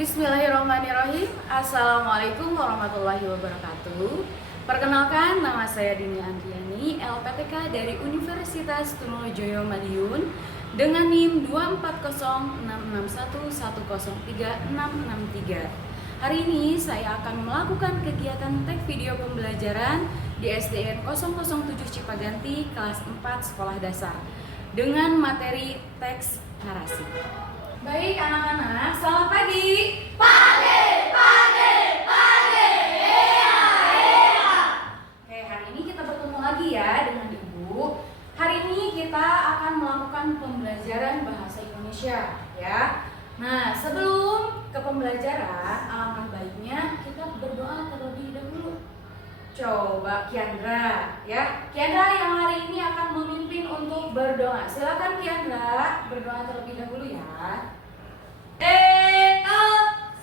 Bismillahirrahmanirrahim. Assalamualaikum warahmatullahi wabarakatuh. Perkenalkan, nama saya Dini Andriani, LPTK dari Universitas Trunojoyo Madiun dengan NIM 2406661036663. Hari ini saya akan melakukan kegiatan tag video pembelajaran di SDN 007 Cipaganti kelas 4 sekolah dasar dengan materi teks narasi. Baik anak-anak, selamat pagi. Pagi, pagi, pagi, iya, iya. Oke, hari ini kita bertemu lagi ya dengan Ibu. Hari ini kita akan melakukan pembelajaran bahasa Indonesia ya. Nah, sebelum ke pembelajaran, alangkah baiknya kita berdoa terlebih dahulu. Coba Kiandra ya. Kiandra yang hari ini akan memimpin untuk berdoa. Silakan Kiandra berdoa terlebih dahulu ya.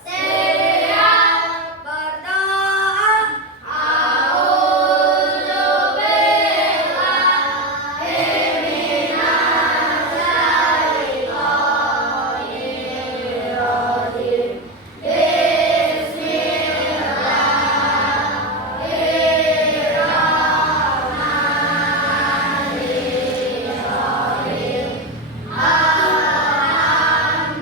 Siap berdoa. A'udzubillahi minasyaitonir rajim. Bismillahirrahmanirrahim.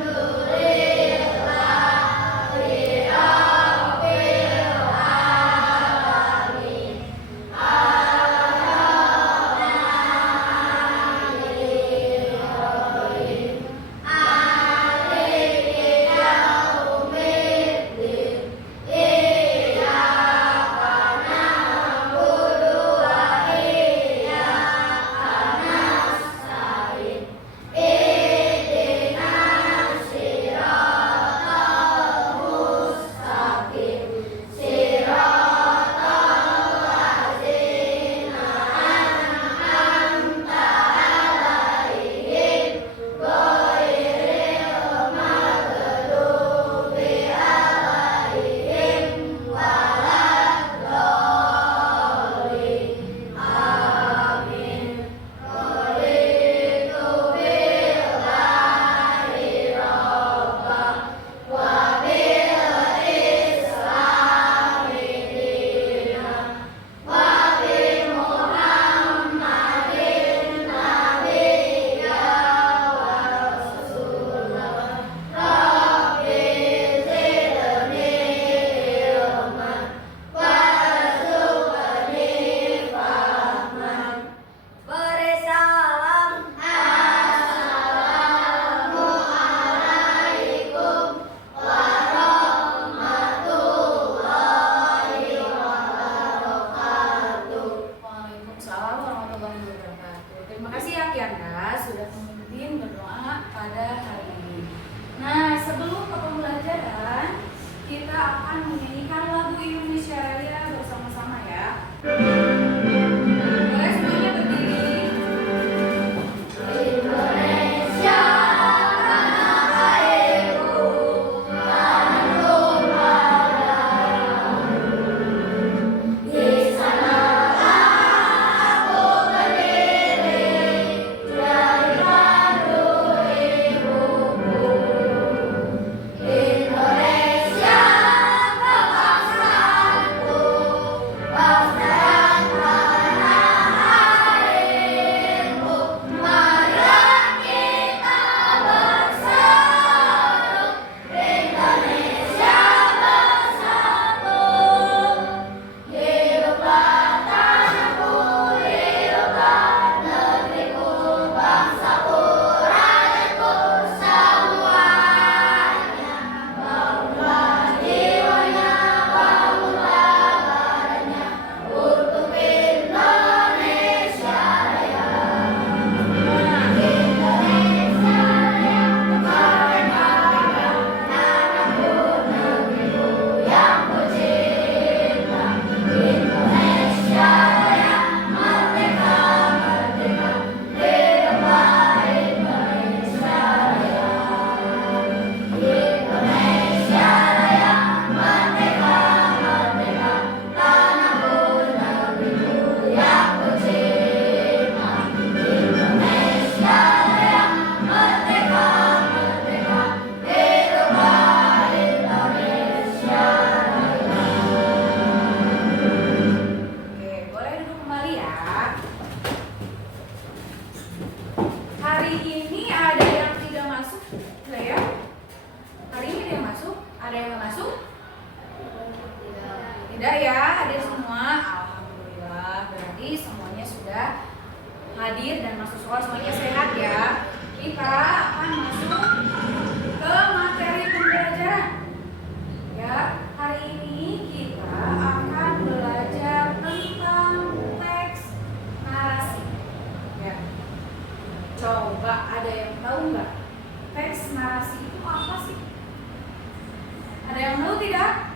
tidak?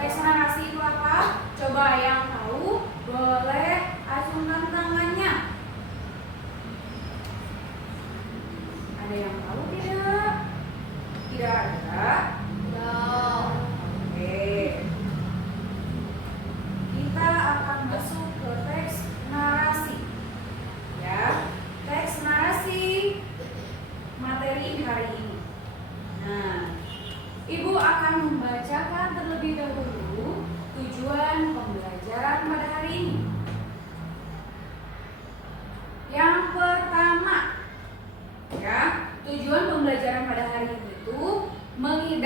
Teks narasi itu apa? Coba yang tahu boleh acungkan tangannya. Ada yang tahu tidak? Tidak ada. Oke. Kita akan masuk ke teks narasi. Ya, teks narasi materi hari ini. Nah, Ibu akan membacakan terlebih dahulu tujuan pembelajaran pada hari ini. Yang pertama, ya, tujuan pembelajaran pada hari ini itu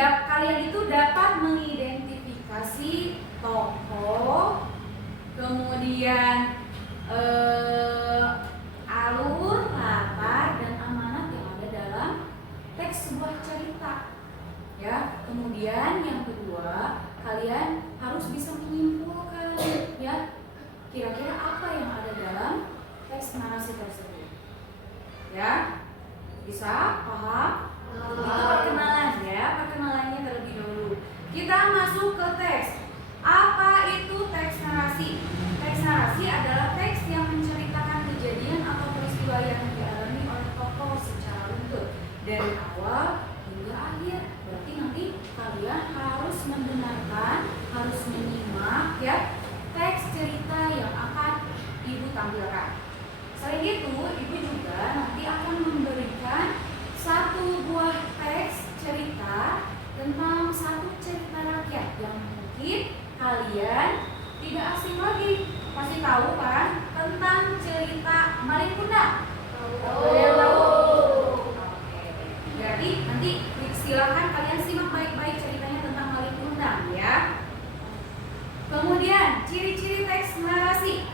kalian itu dapat mengidentifikasi tokoh, kemudian alur, latar, dan amanat yang ada dalam teks sebuah cerita. Ya, kemudian yang kedua, kalian harus bisa menyimpulkan, ya, kira-kira apa yang ada dalam teks narasi tersebut. Ya, bisa paham? Itu perkenalan, ya, perkenalannya terlebih dahulu. Kita masuk ke teks. Apa itu teks narasi? Teks narasi adalah teks yang menceritakan kejadian atau peristiwa yang dialami oleh tokoh secara utuh dari awal hingga akhir. Berarti nanti kalian harus mendengarkan, harus menyimak, ya, teks cerita yang akan Ibu tampilkan. Selain itu, Ibu juga nanti akan memberikan satu buah teks cerita tentang satu cerita rakyat yang mungkin kalian tidak asing lagi. Pasti tahu kan tentang cerita Malin Kundang? Ada yang tahu? Oke. Jadi nanti silakan kalian simak baik-baik ceritanya tentang Malin Kundang, ya. Kemudian ciri-ciri teks narasi.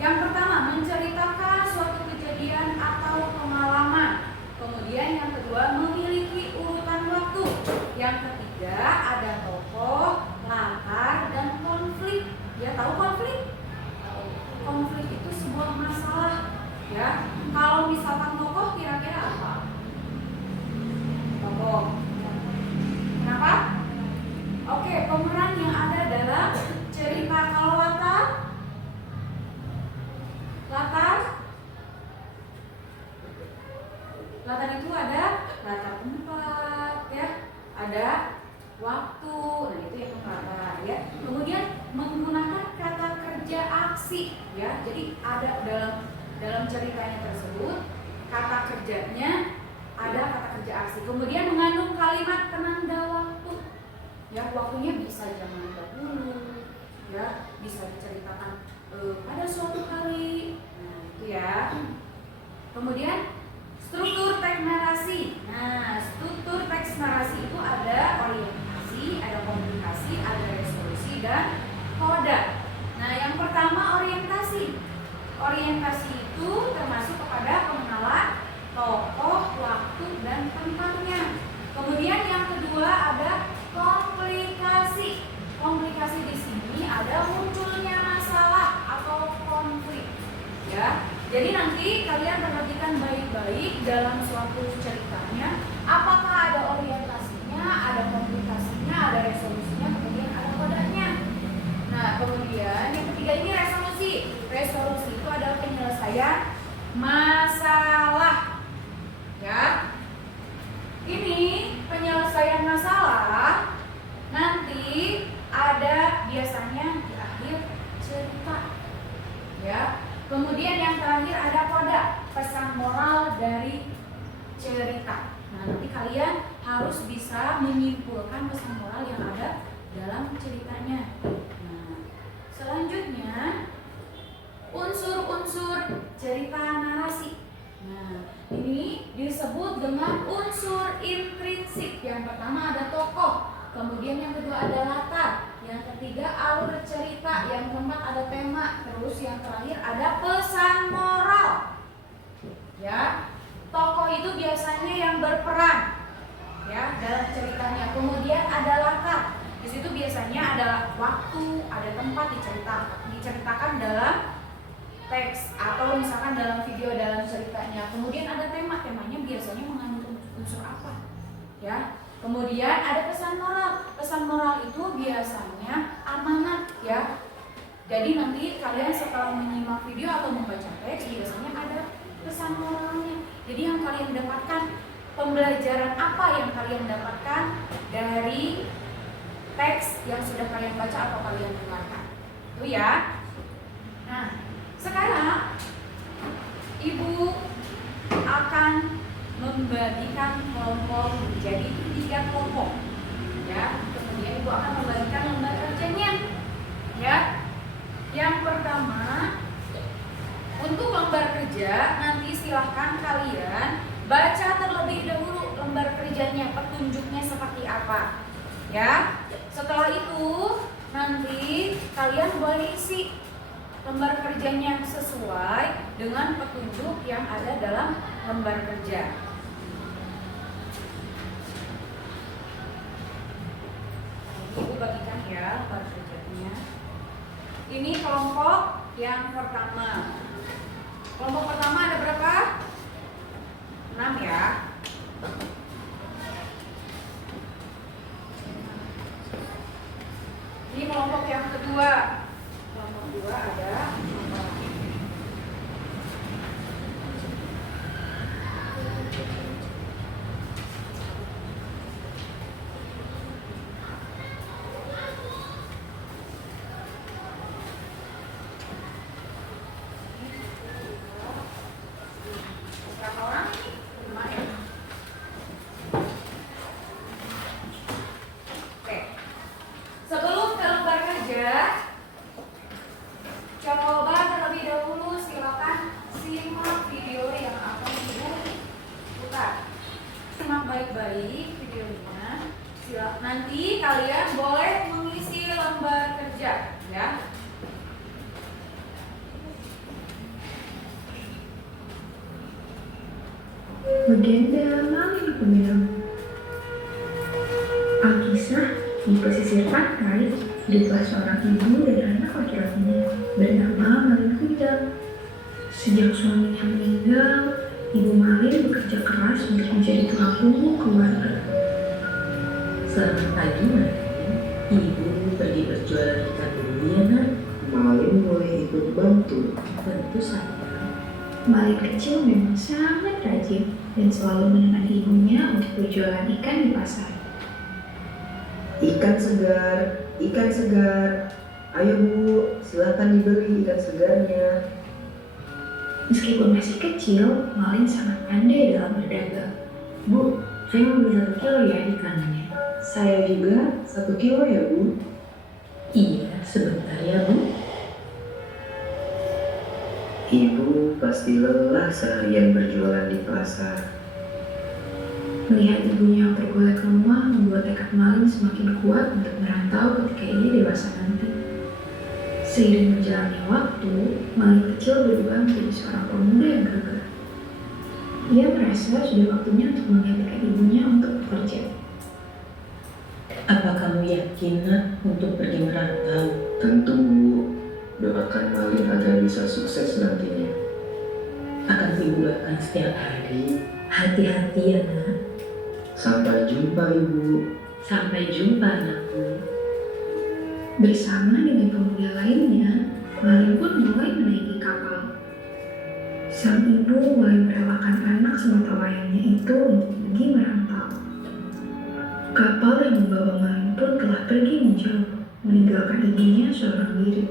Yang pertama, menceritakan suatu kejadian atau pengalaman. Kemudian yang kedua, memiliki urutan waktu. Yang ketiga, ada tokoh, latar, dan konflik. Ya, tahu konflik? Konflik itu sebuah masalah, ya. Kalau misalkan tokoh, kira-kira apa? Tokoh. Kenapa? Oke, pemeran yang ada dalam cerita. Kalau latar? Latar itu ada latar tempat, ya, ada waktu. Nah, itu yang latar, ya. Kemudian menggunakan kata kerja aksi, ya. Jadi ada dalam ceritanya tersebut kata kerjanya ada kata kerja aksi. Kemudian mengandung kalimat penanda waktu, ya. Waktunya bisa zaman dahulu, ya, bisa diceritakan pada suatu hari. Nah, itu, ya. Kemudian struktur teks narasi. Nah, struktur teks narasi itu ada orientasi, ada komunikasi, ada resolusi, dan koda. Nah, yang pertama orientasi. Orientasi itu termasuk kepada pengenalan tokoh, waktu, dan tempatnya. Kemudian yang kedua ada komplikasi. Komplikasi di sini ada munculnya masalah atau konflik, ya. Jadi nanti kalian perhatikan baik-baik dalam suatu ceritanya, apakah ada orientasinya, ada komplikasinya, ada resolusinya, kemudian ada kodanya. Nah, kemudian yang ketiga ini resolusi. Resolusi itu adalah penyelesaian masalah, ya. Ini penyelesaian masalah nanti ada biasanya di akhir cerita, ya. Kemudian yang terakhir ada koda, pesan moral dari cerita. Nah, nanti kalian harus bisa menyimpulkan pesan moral yang ada dalam ceritanya. Nah, selanjutnya unsur-unsur cerita narasi. Nah, ini disebut dengan unsur intrinsik. Yang pertama ada tokoh, kemudian yang kedua ada latar, yang ketiga alur cerita, yang keempat ada tema, terus yang terakhir ada pesan moral. Ya, tokoh itu biasanya yang berperan, ya, dalam ceritanya. Kemudian ada latar. Di situ biasanya ada waktu, ada tempat diceritakan dalam teks atau misalkan dalam video dalam ceritanya. Kemudian ada tema, temanya biasanya mengandung unsur apa, ya. Kemudian ada pesan moral. Pesan moral itu biasanya amanat ya. Jadi nanti kalian setelah menyimak video atau membaca teks biasanya ada pesan moralnya. Jadi yang kalian dapatkan, pembelajaran apa yang kalian dapatkan dari teks yang sudah kalian baca atau kalian dengarkan. Itu ya. Nah, sekarang Ibu akan membagikan kelompok menjadi 3 kelompok. Ya, kemudian Ibu akan membagikan lembar kerjanya. Ya. Yang pertama, untuk lembar kerja nanti silahkan kalian baca terlebih dahulu lembar kerjanya, petunjuknya seperti apa. Ya. Setelah itu nanti kalian boleh isi lembar kerjanya sesuai dengan petunjuk yang ada dalam lembar kerja. Ibu bagikan ya lembar kerjanya. Ini kelompok yang pertama. Kelompok pertama ada berapa? 6 ya. Ini kelompok yang kedua. Kelompok kedua ada berapa orang? 5 ya. Oke. Sebelum ke lembar kerja, coba terlebih dahulu silakan simak video yang akan Ibu putar. Simak baik-baik videonya. Nanti kalian boleh mengisi lembar kerja, ya. Legenda Malin Kundang. Alkisah di pesisir pantai hiduplah seorang ibu dan anak laki-lakinya bernama Malin Kundang. Sejak suaminya meninggal, Ibu Malin bekerja keras untuk menjadi tulang punggung keluarga. Selamat pagi, Malin. Ibu pergi berjualan ikan dulu ya, Nak? Malin boleh ikut bantu. Tentu saja. Malin kecil memang sangat rajin dan selalu menemani ibunya untuk berjualan ikan di pasar. Ikan segar. Ayo Bu, silakan dibeli ikan segarnya. Meskipun masih kecil, Malin sangat pandai dalam berdagang. Bu, saya mau beli 1 kilo ya ikannya. Saya juga 1 kilo ya Bu. Iya, sebentar ya, Bu. Ibu pasti lelah seharian berjualan di pasar. Melihat ibunya yang tergolek lemah membuat tekad Malin semakin kuat untuk merantau ketika ia dewasa nanti. Seiring berjalannya waktu, Malin kecil berubah menjadi seorang pemuda yang gagah. Ia merasa sudah waktunya untuk menggantikan ibunya untuk bekerja. Apa kamu yakin, Nak, untuk pergi merantau? Tentu Bu, doakan Malin agar bisa sukses nantinya. Akan Ibu doakan setiap hari. Hati-hati ya, Nak. Sampai jumpa Ibu. Sampai jumpa, anakku. Bersama dengan pemuda lainnya, Malin pun mulai menaiki kapal. Sang ibu mulai merelakan anak sematawayangnya itu untuk pergi merantau. Kapal yang membawa Malin pun telah pergi menjauh, meninggalkan ibunya seorang diri.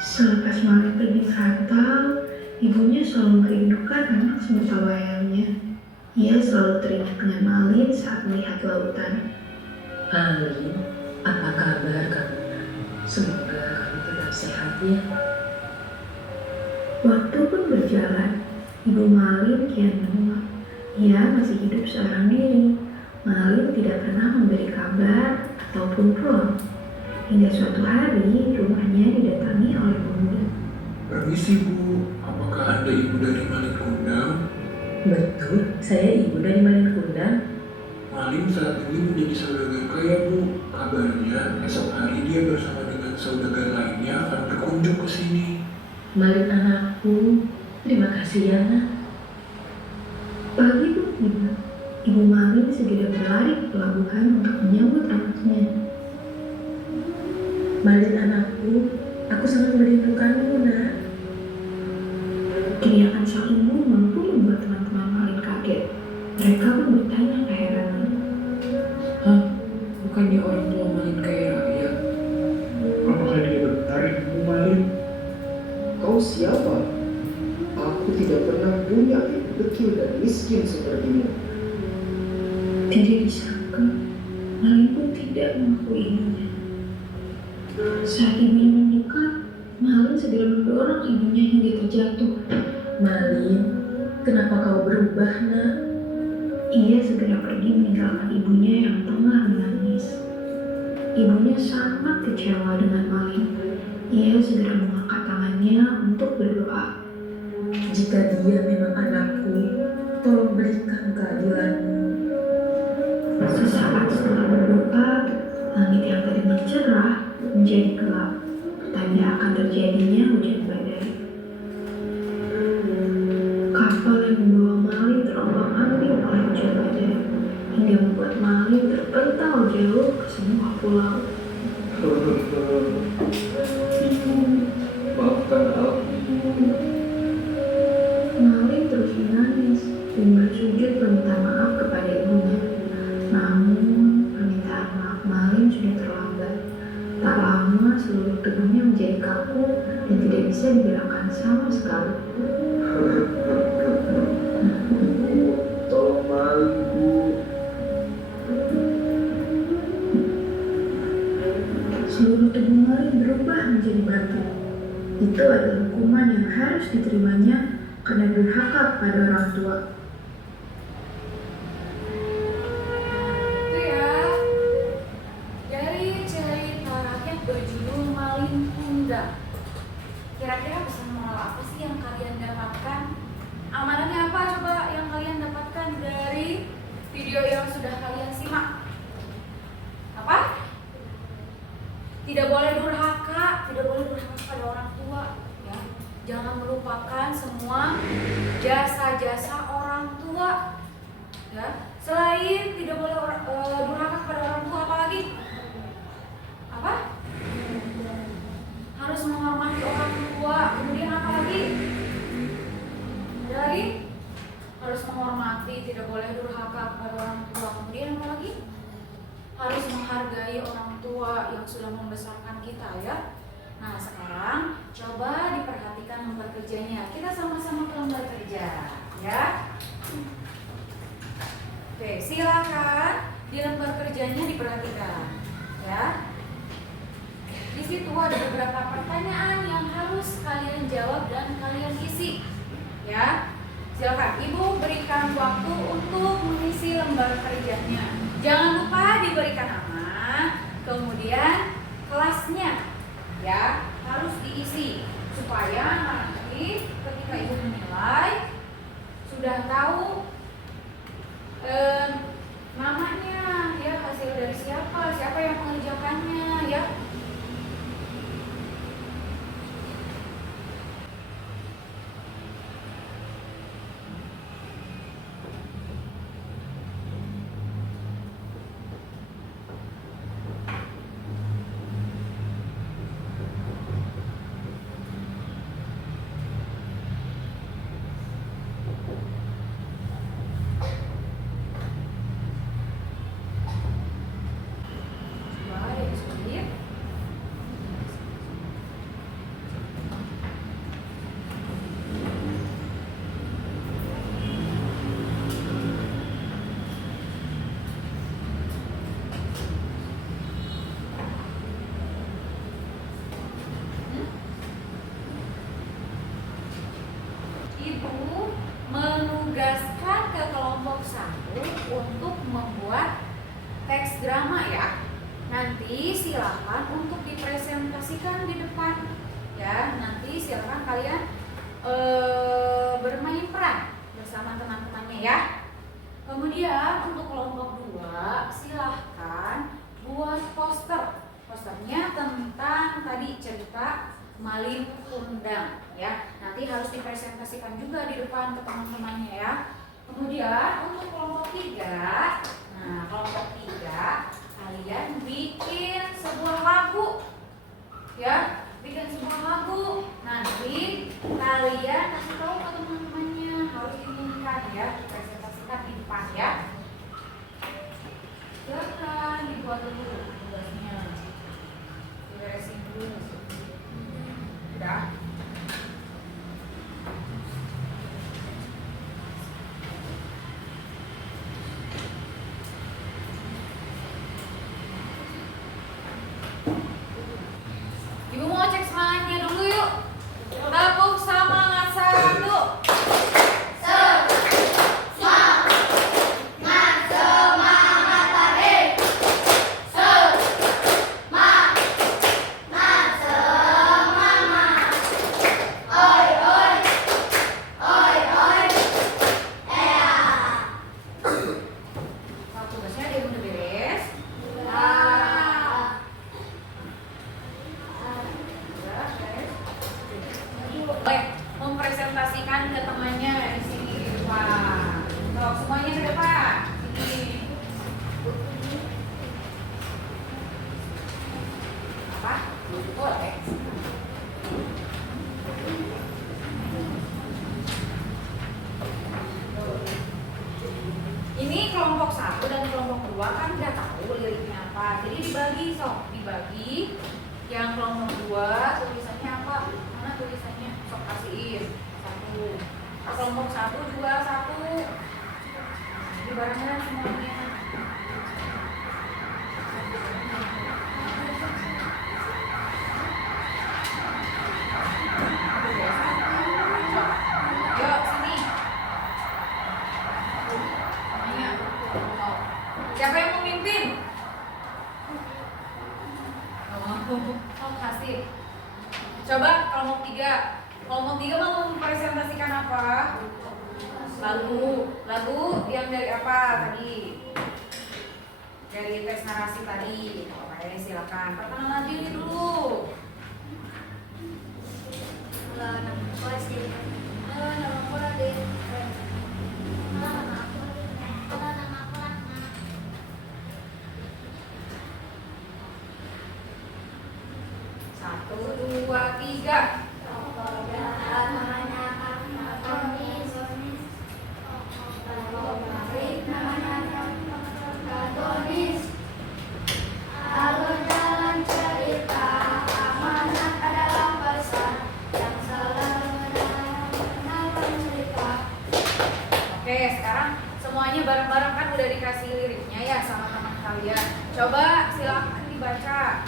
Selepas Malin pergi merantau, ibunya selalu merindukan anak sematawayangnya. Ia selalu teringat dengan Malin saat melihat lautan. Malin, apa kabar kamu, Nak? Semoga kamu tetap sehat ya. Waktu pun berjalan, ibu Malin kian menua. Ia masih hidup seorang diri. Malin tidak pernah memberi kabar ataupun pulang. Hingga suatu hari, rumahnya didatangi oleh pemuda. Permisi Bu, apakah Anda ibu dari Malin Kundang? Betul, saya ibu dari Malin Kundang. Malin saat ini menjadi saudagar kaya Bu. Kabarnya esok hari dia bersama dengan saudagar lainnya akan berkunjung ke sini. Malin anakku, terima kasih ya, Nak. Pagi pun tiba. Ibu Ibu Malin segera berlari ke pelabuhan untuk menyambut anaknya. Malin anakku, aku sangat merindukanmu, nak. Teriakan sang ibu mampu membuat teman-teman Malin kaget. Mereka pun bertanya keheranan. Hah? Bukannya orang tua Malin kaya raya? Apakah dia benar ibu Malin? Kau siapa? Aku tidak pernah punya ibu kecil dan miskin sepertimu. Tidak disangka, Malin pun tidak mengakui ibunya. Saat ibunya mendekat, Malin segera mendorong ibunya hingga terjatuh. Malin, kenapa kau berubah, nak? Ia segera pergi meninggalkan ibunya yang tengah menangis. Ibunya sangat kecewa dengan Malin. Ia segera mengangkat tangannya untuk berdoa. Jika dia memang anakku, tolong berikan keadilanmu. Sesaat setelah berdoa, langit yang tadinya cerah menjadi gelap. Tanda akan terjadinya hujan badai. Kapal yang membawa Malin terombang-ambing oleh hujan badai, hingga membuat Malin terpental jauh ke semua pulau. Ibu, maafkan aku. Malin terus menangis dan bersujud meminta maaf kepada ibunya. Namun, permintaan maaf Malin sudah terlambat. Tak lama, seluruh tubuhnya menjadi kaku dan tidak bisa digerakkan sama sekali. Bu, tolong Malin, Bu. Seluruh tubuh Malin berubah menjadi batu. Itu adalah hukuman yang harus diterimanya karena durhaka kepada orang tua. Itu ya, dari cerita rakyat berjudul Malin Kundang. Kira-kira pesan moral apa sih yang kalian dapatkan? Amanatnya apa coba yang kalian dapatkan dari video yang sudah kalian simak? Apa? Tidak boleh durhaka kepada orang tua, ya. Jangan melupakan semua jasa-jasa orang tua, ya. Selain tidak boleh durhaka kepada orang tua, apa lagi? Apa? Harus menghormati orang tua. Kemudian apa lagi? Ada lagi? Harus menghormati, tidak boleh durhaka kepada orang tua. Kemudian apa lagi? Harus menghargai orang tua yang sudah membesarkan kita, ya. Nah, sekarang coba diperhatikan lembar kerjanya. Kita sama-sama ke lembar kerja, ya. Oke, silakan di lembar kerjanya diperhatikan, ya. Di situ ada beberapa pertanyaan yang harus kalian jawab dan kalian isi, ya. Silakan, Ibu berikan waktu untuk mengisi lembar kerjanya. Jangan lupa diberikan nama, kemudian kelasnya, ya, harus diisi supaya nanti ketika Ibu menilai sudah tahu namanya, ya, hasil dari siapa yang mengerjakannya, ya. Ibu menugaskan ke kelompok 1 untuk membuat teks drama, ya. Nanti silakan untuk dipresentasikan di depan, ya. Nanti silakan kalian bermain peran bersama teman-temannya, ya. Kemudian untuk kelompok 2 silahkan buat posternya tentang tadi cerita Malin Kundang, ya. Nanti harus dipresentasikan juga di depan ke teman-temannya, ya. Kemudian untuk kelompok 3 Nah, kelompok 3 kalian bikin sebuah lagu. Ya, bikin sebuah lagu. Nanti kalian kasih tahu ke teman-temannya, harus dinyanyikan ya, presentasikan di depan ya. Silakan dibuat dulu tugasnya. Diberesin dulu. Udah. Ibu mau cek semangatnya dulu yuk. Tepuk semangat 1. Tugasnya ada yang udah beres? Boleh mempresentasikan ke temannya di sini di depan. Sok, semuanya ke depan. Sini. Apa? Boleh. Ini kelompok 1 dan kelompok 2 kan udah tahu liriknya apa. Jadi dibagi, sok, dibagi. Yang kelompok 2 tulisannya apa? Mana tulisannya? Sok kasihin. 1. Kelompok 1, 2, 1. Jadi barengan semuanya. Yuk, sini. Semuanya. Siapa yang mau mimpin? Oh, kasih. Coba kelompok 3. Kelompok 3 mau mempresentasikan apa? Lagu yang dari apa tadi? Dari tes narasi tadi. Oke, silakan. Perkenalan diri dulu. Halo, nama aku Ade. Halo, nama aku Ade. Halo, nama aku Rina. Halo, nama aku Ratna. Satu, dua, tiga. Namanya Antagonis. Namanya Antagonis. Alur dalam cerita, amanat adalah pesan yang selalu dalam cerita. Oke, sekarang semuanya bareng-bareng kan udah dikasih liriknya ya sama teman kalian. Coba silakan dibaca.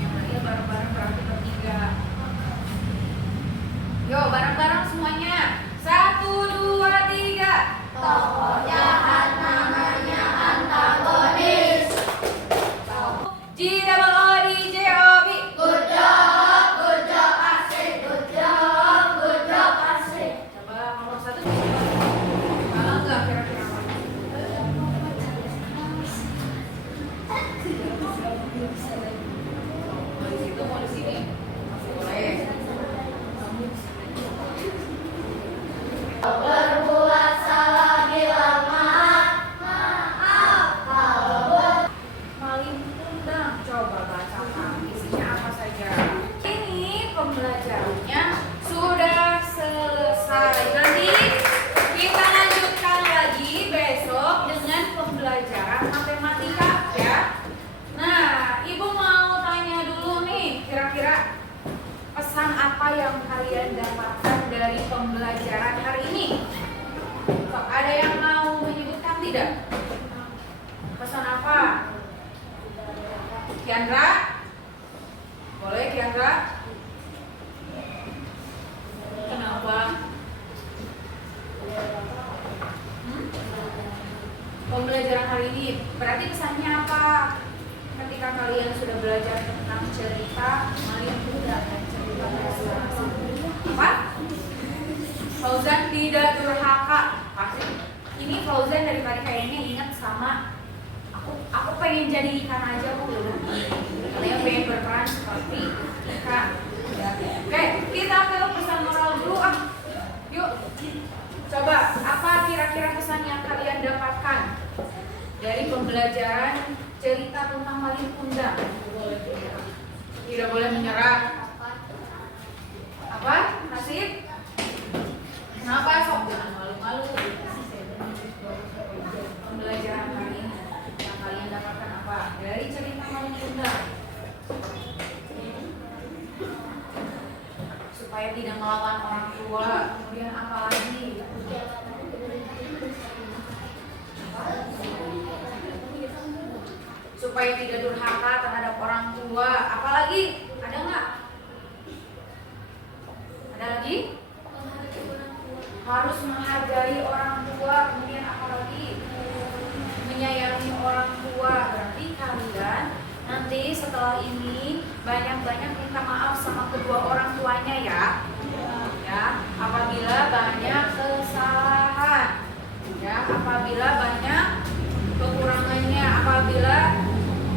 Yang lainnya bareng-bareng berarti bertiga. Yo, bareng-bareng semuanya. 1, 2, 3. Tokoh jahat namanya Antagonis. G-double-O-D-J-O-B. Good job, asik. Good job, asik. Coba nomor 1 bisa. Salah nggak kira-kira apa? Mau di situ, mau di sini. Boleh. Berbuat salah bilang maaf. Kalau Maling undang, coba bacakan isinya apa saja. Ini pembelajarannya sudah selesai. Nanti kita lanjutkan lagi besok dengan pembelajaran matematika ya. Nah, Ibu mau tanya dulu nih, kira-kira pesan apa yang kalian dapatkan dari pembelajaran hari ini? Sok, ada yang mau menyebutkan tidak? Pesan apa? Kiandra? Boleh Kiandra? Kenapa? Pembelajaran hari ini berarti pesannya apa? Ketika kalian sudah belajar tentang cerita Maling Kuda dan cerita restorasi, apa? Fauzan tidak durhaka. Pasti ini Fauzan dari tadi kayaknya ingat sama aku pengen jadi ikan aja kok udah. Kalian pengen berperan seperti ikan. Oke, kita ke pesan pembelajaran cerita tentang Malin Kundang. Tidak boleh menyerah. Apa? Hasib? Kenapa sok? Jangan malu-malu. Pembelajaran hari ini yang kalian dapatkan apa? Dari cerita Malin Kundang. Supaya tidak melawan orang tua. Kemudian apa lagi? Supaya tidak durhaka terhadap orang tua. Apalagi? Ada nggak? Ada lagi? Harus menghargai orang tua. Kemudian apalagi? Menyayangi orang tua. Berarti kalian nanti setelah ini banyak-banyak minta maaf sama kedua orang tuanya ya. Ya, apabila banyak kesalahan. Ya, apabila banyak kekurangannya, apabila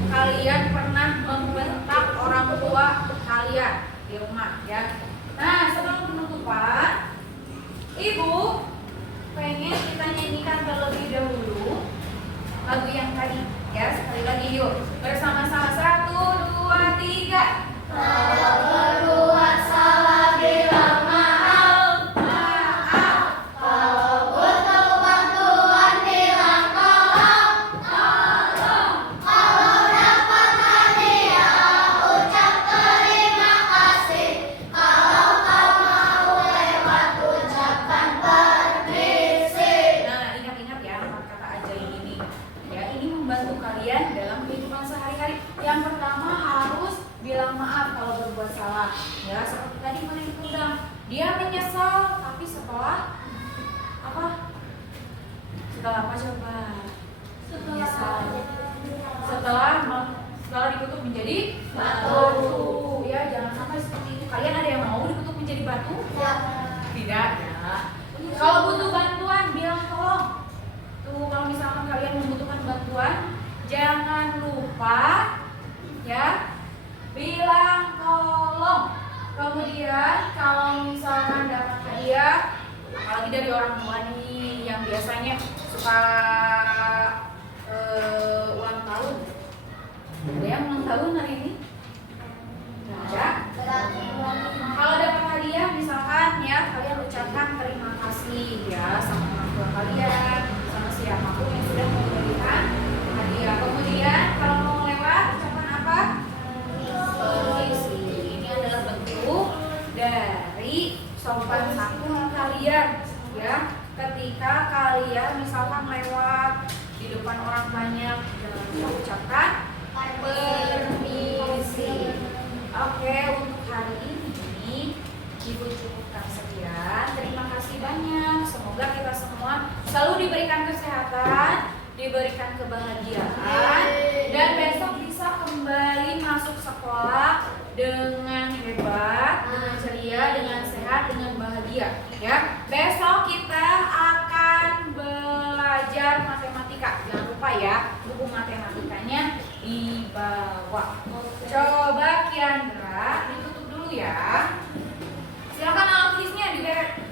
kalian pernah membentak orang tua kalian di rumah ya. Nah, sebelum penutupan, Ibu pengen kita nyanyikan terlebih dahulu lagu yang tadi ya. Sekali lagi yuk, bersama-sama 1, 2, 3. Kalau berbuat salah bilang maaf. Maaf. Kalau butuh bantuan bilang tolong. Kalau dapat hadiah ucap terima kasih. Kalau kau mau lewat ucapkan permisi. Nah, ingat-ingat ya kata-kata ajaib ini. Ya, ini membantu kalian dalam kehidupan sehari-hari. Yang pertama harus bilang maaf kalau berbuat salah. Ya, seperti tadi Malin Kundang, dia menyesal, tapi setelah apa? Setelah apa coba? Menyesal. Setelah dikutuk menjadi batu. Ya, jangan sampai seperti itu. Kalian ada yang mau dikutuk menjadi batu? Tidak ya. Kalau butuh bantuan bilang tolong. Tuh, kalau misalkan kalian membutuhkan bantuan, jangan lupa ya bilang tolong. Kemudian kalau misalkan dapat hadiah, apalagi dari orang tua nih yang biasanya suka ulang tahun. Ada yang ulang tahun hari ini? Nggak ada. Kalau dapat hadiah misalkan ya, kalian ucapkan terima kasih ya sama orang tua kalian, sama siapapun yang sudah memberikan hadiah. Kemudian kalau mau lewat ucapan apa? Permisi. Ini adalah bentuk dari sopan santun kalian ya. Ketika kalian misalkan lewat di depan orang banyak, jangan lupa ucapkan permisi. Oke, untuk hari ini Ibu cukupkan sekian. Terima kasih banyak. Semoga kita semua selalu diberikan kesehatan, diberikan kebahagiaan, dan besok bisa kembali masuk sekolah dengan hebat, dengan ceria, dengan sehat, dengan bahagia. Ya, besok kita akan belajar matematika. Jangan lupa ya, buku matematikanya dibawa. Coba Kiandra ditutup dulu ya. Silakan alat tulisnya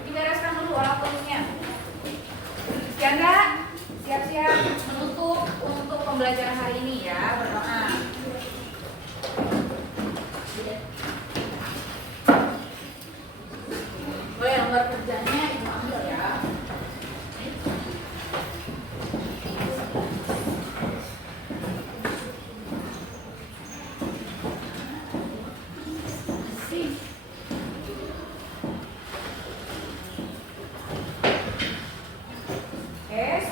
dibereskan dulu alat tulisnya. Kiandra siap-siap menutup untuk pembelajaran hari ini ya, berdoa. Boleh lembar kerjanya Ibu ambil ya.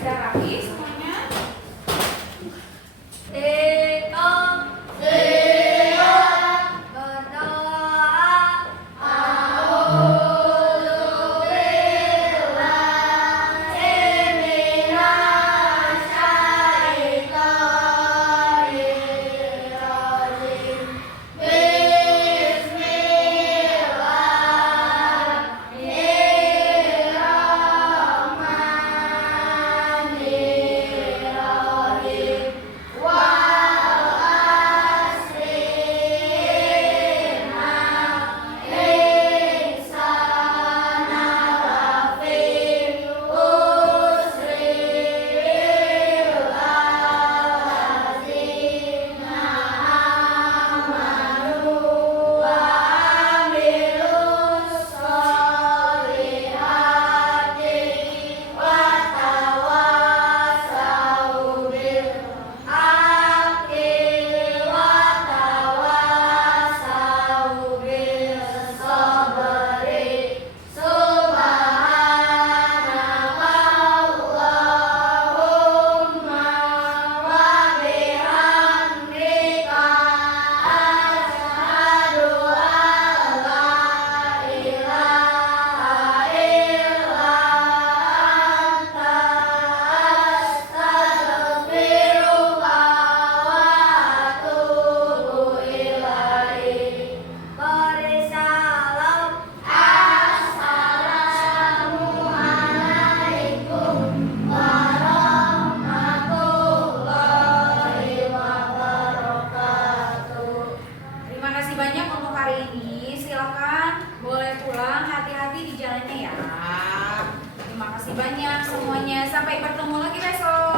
Sudah rapi semuanya? Berdoa. semuanya. Sampai bertemu lagi besok.